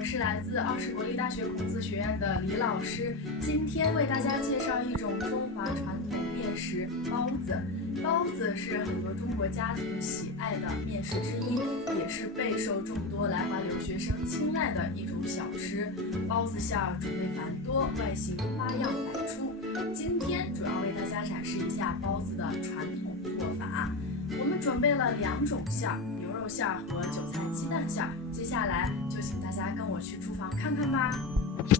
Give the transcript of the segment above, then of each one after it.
我是来自20国立大学孔子学院的李老师，今天为大家介绍一种中华传统面食——包子。包子是很多中国家庭喜爱的面食之一，也是备受众多来华留学生青睐的一种小吃。包子馅儿种类繁多，外形花样百出。今天主要为大家展示一下包子的传统做法。我们准备了2种馅儿，牛肉馅儿和韭菜鸡蛋馅儿。接下来就请大家跟我去厨房看看吧。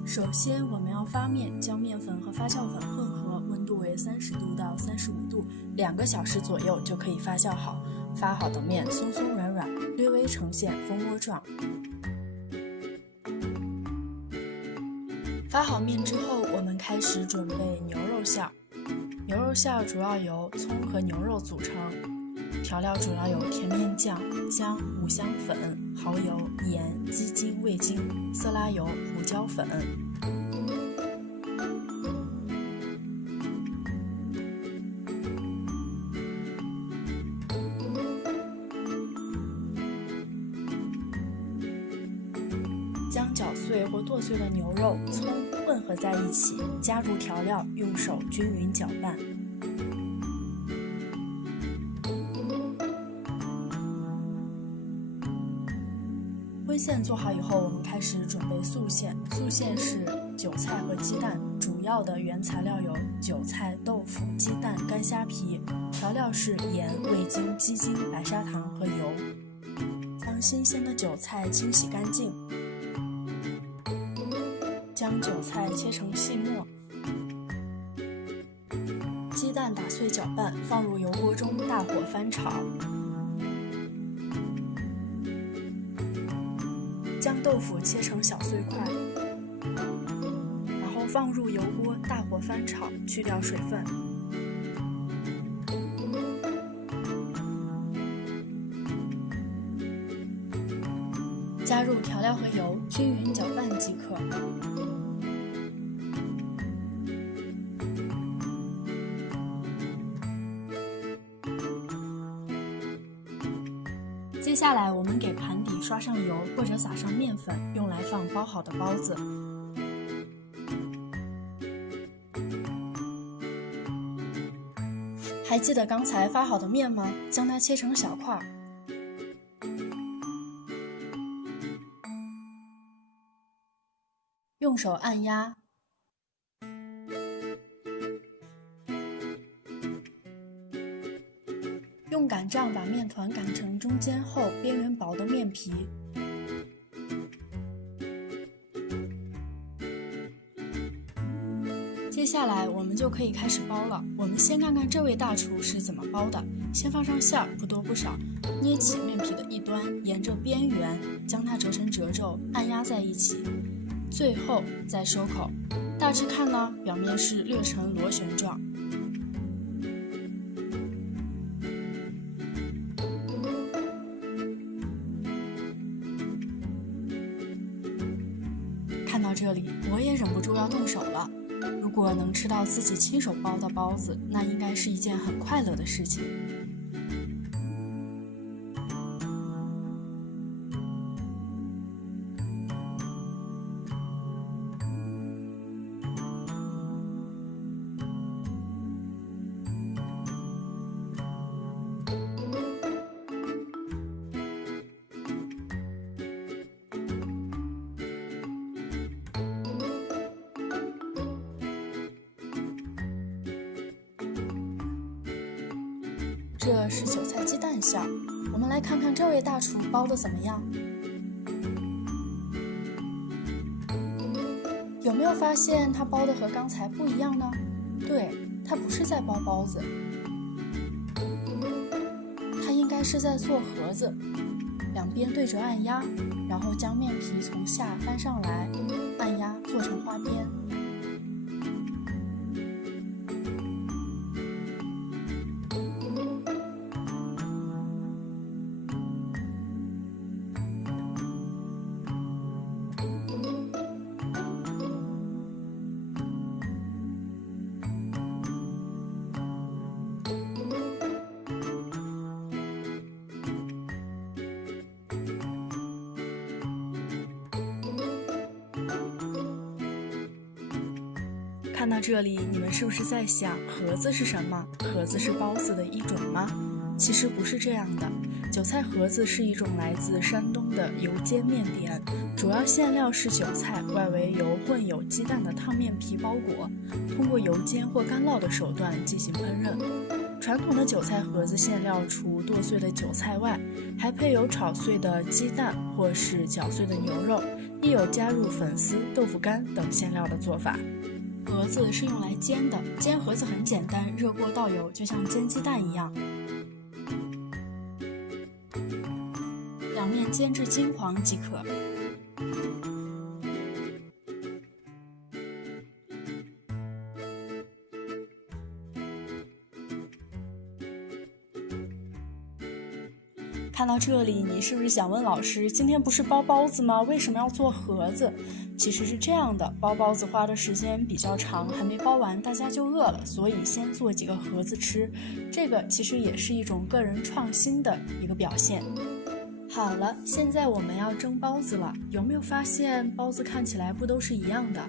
首先，我们要发面，将面粉和发酵粉混合，温度为30度到35度，2个小时左右就可以发酵好。发好的面松松软软，略微呈现蜂窝状。发好面之后，我们开始准备牛肉馅儿。牛肉馅儿主要由葱和牛肉组成，调料主要有甜面酱、姜、五香粉、蚝油、盐、鸡精、味精、色拉油、胡椒粉。将搅碎或剁碎的牛肉、葱混合在一起，加入调料，用手均匀搅拌。荤馅做好以后，我们开始准备素馅。素馅是韭菜和鸡蛋，主要的原材料有韭菜、豆腐、鸡蛋、干虾皮，调料是盐、味精、鸡精、白砂糖和油。将新鲜的韭菜清洗干净，将韭菜切成细末，鸡蛋打碎搅拌，放入油锅中大火翻炒。将豆腐切成小碎块，然后放入油锅大火翻炒，去掉水分。加入调料和油，均匀搅拌即可。接下来，我们给盘底刷上油或者撒上面粉，用来放包好的包子。还记得刚才发好的面吗？将它切成小块，用手按压，用擀杖把面团擀成中间厚、边缘薄的面皮。接下来我们就可以开始包了。我们先看看这位大厨是怎么包的。先放上馅儿，不多不少，捏起面皮的一端，沿着边缘将它折成褶皱，按压在一起，最后再收口。大致看呢，表面是略呈螺旋状。看到这里，我也忍不住要动手了。如果能吃到自己亲手包的包子，那应该是一件很快乐的事情。这是韭菜鸡蛋馅儿，我们来看看这位大厨包的怎么样。有没有发现他包的和刚才不一样呢？对，他不是在包包子，他应该是在做盒子。两边对折按压，然后将面皮从下翻上来，按压做成花边。到这里，你们是不是在想，盒子是什么？盒子是包子的一种吗？其实不是这样的。韭菜盒子是一种来自山东的油煎面点，主要馅料是韭菜，外围由混有鸡蛋的烫面皮包裹，通过油煎或干烙的手段进行烹饪。传统的韭菜盒子馅料除剁碎的韭菜外，还配有炒碎的鸡蛋或是搅碎的牛肉，亦有加入粉丝、豆腐干等馅料的做法。盒子是用来煎的，煎盒子很简单，热锅倒油，就像煎鸡蛋一样，两面煎至金黄即可。看到这里，你是不是想问老师，今天不是包包子吗？为什么要做盒子？其实是这样的，包包子花的时间比较长，还没包完，大家就饿了，所以先做几个盒子吃。这个其实也是一种个人创新的一个表现。好了，现在我们要蒸包子了。有没有发现包子看起来不都是一样的？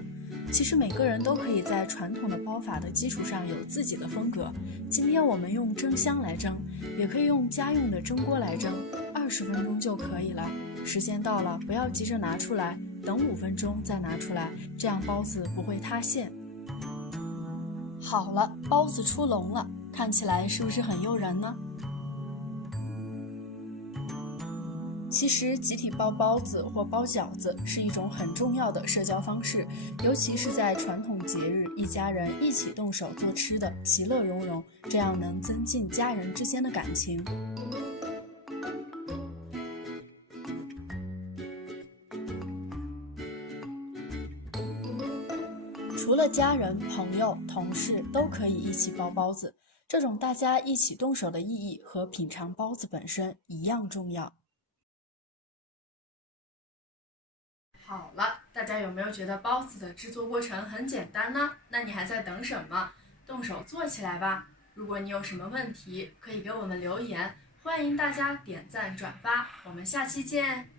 其实每个人都可以在传统的包法的基础上有自己的风格。今天我们用蒸箱来蒸，也可以用家用的蒸锅来蒸，20分钟就可以了。时间到了，不要急着拿出来，等5分钟再拿出来，这样包子不会塌陷。好了，包子出笼了，看起来是不是很诱人呢？其实集体包包子或包饺子是一种很重要的社交方式，尤其是在传统节日，一家人一起动手做吃的，其乐融融，这样能增进家人之间的感情。除了家人、朋友、同事都可以一起包包子，这种大家一起动手的意义和品尝包子本身一样重要。好了，大家有没有觉得包子的制作过程很简单呢？那你还在等什么？动手做起来吧！如果你有什么问题，可以给我们留言，欢迎大家点赞转发，我们下期见。